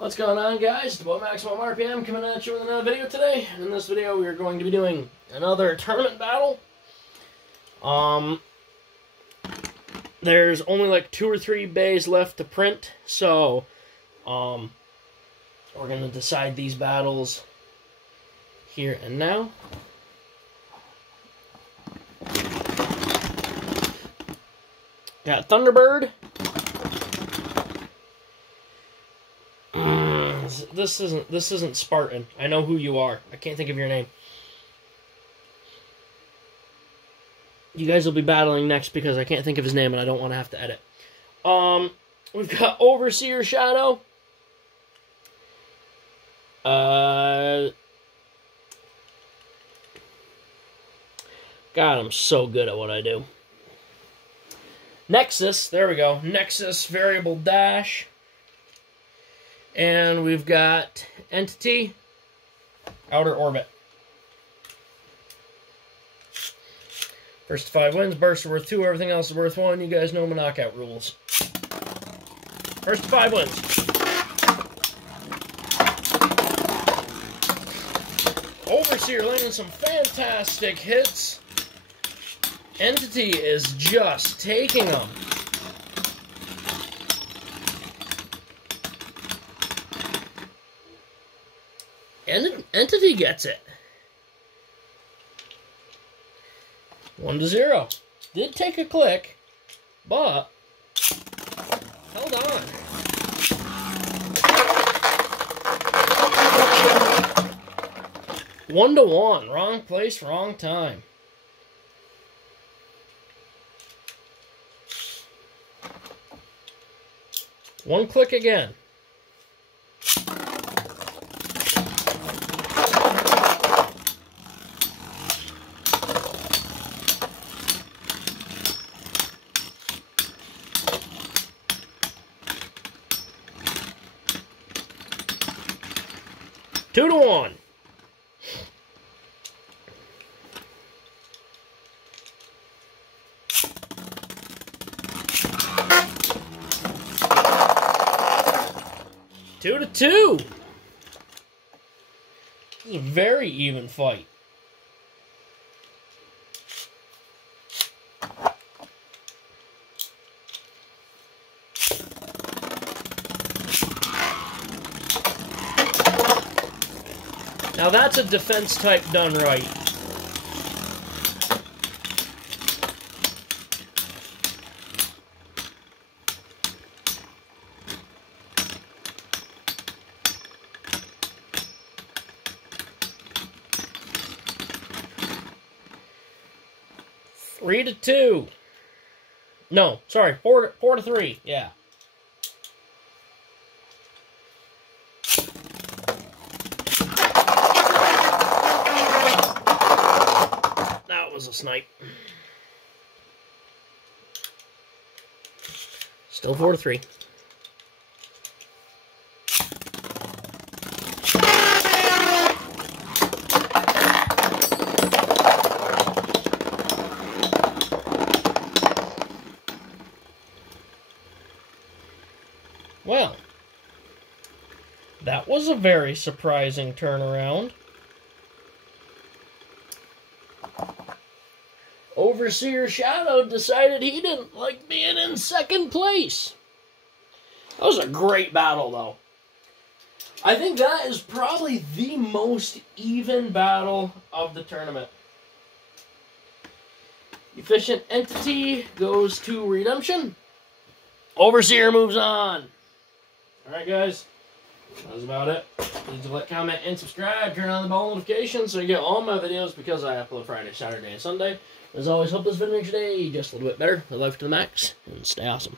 What's going on, guys? It's about Maximum RPM coming at you with another video today. In this video, we are going to be doing another tournament battle. There's only like 2 or 3 bays left to print, so we're going to decide these battles here and now. Got Thunderbird. This isn't Spartan. I know who you are. I can't think of your name. You guys will be battling next because I can't think of his name and I don't want to have to edit. We've got Overseer Shadow. God, I'm so good at what I do. Nexus, there we go. Nexus Variable Dash. And we've got Entity, Outer Orbit. First to 5 wins, bursts are worth 2, everything else is worth 1. You guys know my knockout rules. First to 5 wins. Overseer landing some fantastic hits. Entity is just taking them. Entity gets it. 1-0. Did take a click, but held on. One to 1. Wrong place, wrong time. One click again. Two to 1. Two to 2. This is a very even fight. Now that's a defense type done right. Three to 2. No, sorry, 4 to 3. Yeah. Was a snipe. Still 4 to 3. Well, that was a very surprising turnaround. Overseer Shadow decided he didn't like being in second place. That was a great battle, though. I think that is probably the most even battle of the tournament. Efficient Entity goes to Redemption. Overseer moves on. Alright, guys. That was about it. Please like, comment, and subscribe. Turn on the bell notifications so you get all my videos because I upload Friday, Saturday, and Sunday. As always, hope this video makes your day just a little bit better. Live life to the max, and stay awesome.